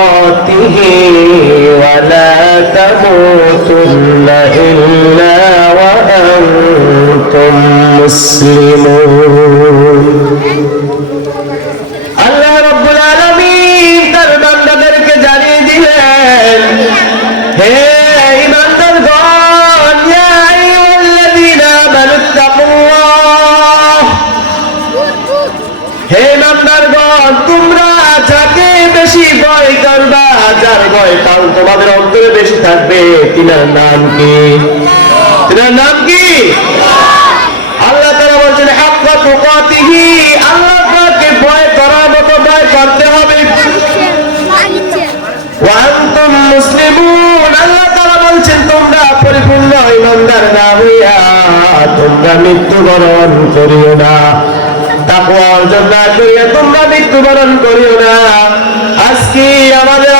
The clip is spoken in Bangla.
تقاته ولا تموتن إلا وأنتم مسلمون আল্লাহ রাব্বুল আলামিন তার বান্দাদেরকে জানিয়ে দিলেন, হে ঈমানদারগণ, ইয়া আইয়ুহাল্লাযীনা আমানুত্তাকুল্লাহ, হে ঈমানদারগণ, তোমরা যাকে বেশি ভয় করবা, যার ভয় কারণ তোমাদের অন্তরে বেশি থাকবে, তিনার নাম কি? তিনার নাম কি? আল্লাহ তাআলা বলেছেন হাক্কা তুকাতিহি, আল্লাহ পাককে ভয় করার মতো ভয় করতে হবে। ওয়া আনতুম মুসলিমুন, আল্লাহ তাআলা বলেছেন তোমরা পরিপূর্ণ ঈমানদার না হইয়া তোমরা মৃত্যুবরণ করিও না, তাকওয়া অর্জন না করিয়া তোমরা মৃত্যুবরণ করিও না। আজকে আমাদের